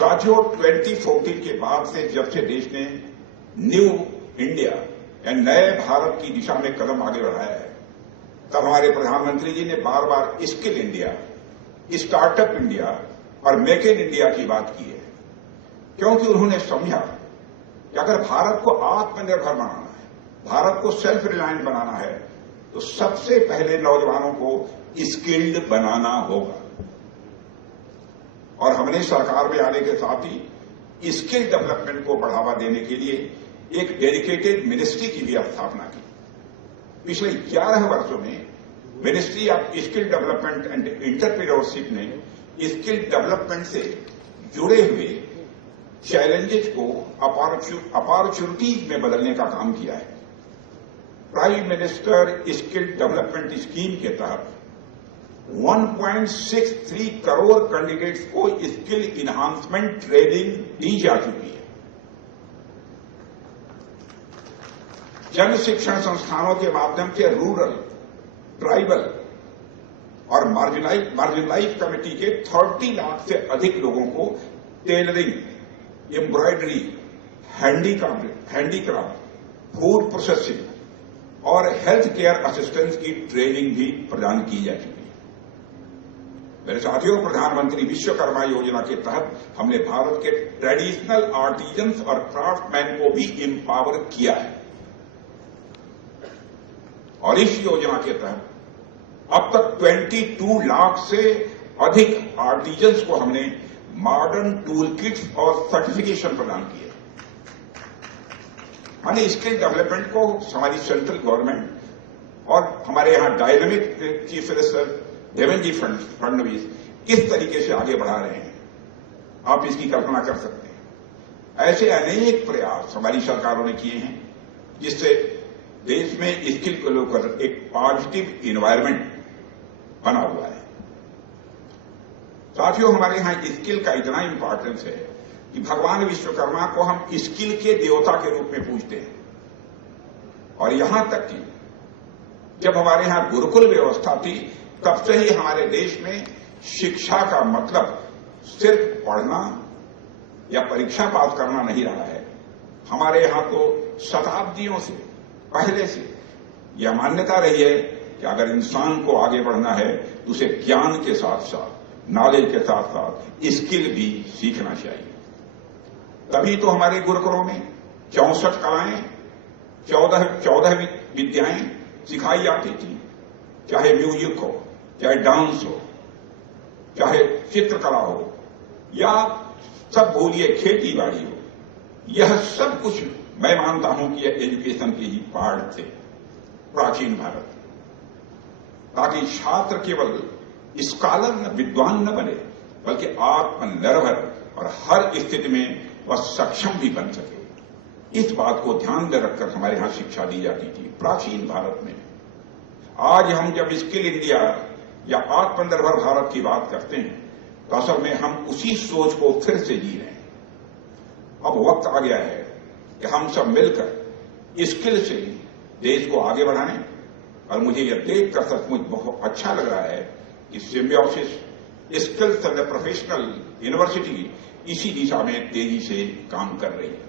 साथियों, 2014 के बाद से जब से देश ने न्यू इंडिया या नए भारत की दिशा में कदम आगे बढ़ाया है, तब हमारे प्रधानमंत्री जी ने बार बार स्किल इंडिया, स्टार्टअप इंडिया और मेक इन इंडिया की बात की है, क्योंकि उन्होंने समझा कि अगर भारत को आत्मनिर्भर बनाना है, भारत को सेल्फ रिलायंट बनाना है, तो सबसे पहले नौजवानों को स्किल्ड बनाना होगा। और हमने सरकार में आने के साथ ही स्किल डेवलपमेंट को बढ़ावा देने के लिए एक डेडिकेटेड मिनिस्ट्री की भी स्थापना की। पिछले 11 वर्षों में ministry of skill development and entrepreneurship ने स्किल डेवलपमेंट से जुड़े हुए चैलेंजेस को अपॉर्चुनिटीज में बदलने का काम किया है। Prime minister skill development scheme के तहत 1.63 करोड़ कैंडिडेट्स को स्किल इन्हांसमेंट ट्रेनिंग दी जा चुकी है। जन शिक्षण संस्थानों के माध्यम से रूरल, ट्राइबल और मार्जिनलाइज कमेटी के 30 लाख से अधिक लोगों को tailoring, embroidery, handicraft, food processing और हेल्थ केयर असिस्टेंस की ट्रेनिंग भी प्रदान की जा चुकी है। मेरे साथियों, प्रधानमंत्री विश्वकर्मा योजना के तहत हमने भारत के ट्रेडिशनल आर्टिजन्स और क्राफ्टमैन को भी एम्पावर किया है। और इस योजना के तहत अब तक 22 लाख से अधिक आर्टिजन्स को हमने मॉडर्न टूल किट्स और सर्टिफिकेशन प्रदान किए। माने स्किल डेवलपमेंट को हमारी सेंट्रल गवर्नमेंट और हमारे यहां डायनेमिक चीफ मिनिस्टर देवेंद्र जी फडणवीस किस तरीके से आगे बढ़ा रहे हैं, आप इसकी कल्पना कर सकते हैं। ऐसे अनेक प्रयास हमारी सरकारों ने किए हैं जिससे देश में स्किल को लेकर एक पॉजिटिव इन्वायरमेंट बना हुआ है। साथियों, हमारे यहां स्किल का इतना इंपॉर्टेंस है कि भगवान विश्वकर्मा को हम स्किल के देवता के रूप में पूजते हैं। और यहां तक कि जब हमारे यहां गुरुकुल व्यवस्था थी, तब से ही हमारे देश में शिक्षा का मतलब सिर्फ पढ़ना या परीक्षा पास करना नहीं रहा है। हमारे यहां तो शताब्दियों से पहले से यह मान्यता रही है कि अगर इंसान को आगे बढ़ना है तो उसे ज्ञान के साथ साथ, नॉलेज के साथ साथ स्किल भी सीखना चाहिए। तभी तो हमारे गुरुकुलों में 64 कलाएं, 14 विद्याएं सिखाई जाती थी, चाहे म्यूजिक हो, चाहे डांस हो, चाहे चित्रकला हो, या सब बोलिए खेती बाड़ी हो। यह सब कुछ मैं मानता हूं कि यह एजुकेशन के ही पार्ट थे प्राचीन भारत, ताकि छात्र केवल स्कॉलर न, विद्वान न बने, बल्कि आत्मनिर्भर और हर स्थिति में वह सक्षम भी बन सके। इस बात को ध्यान में रखकर हमारे यहां शिक्षा दी जाती थी प्राचीन भारत में। आज हम जब स्किल इंडिया या आत्मनिर्भर भारत की बात करते हैं तो असल में हम उसी सोच को फिर से जी रहे हैं। अब वक्त आ गया है कि हम सब मिलकर स्किल से देश को आगे बढ़ाएं। और मुझे यह देखकर सचमुच बहुत अच्छा लग रहा है कि symbiosis skills and professional university इसी दिशा में तेजी से काम कर रही है।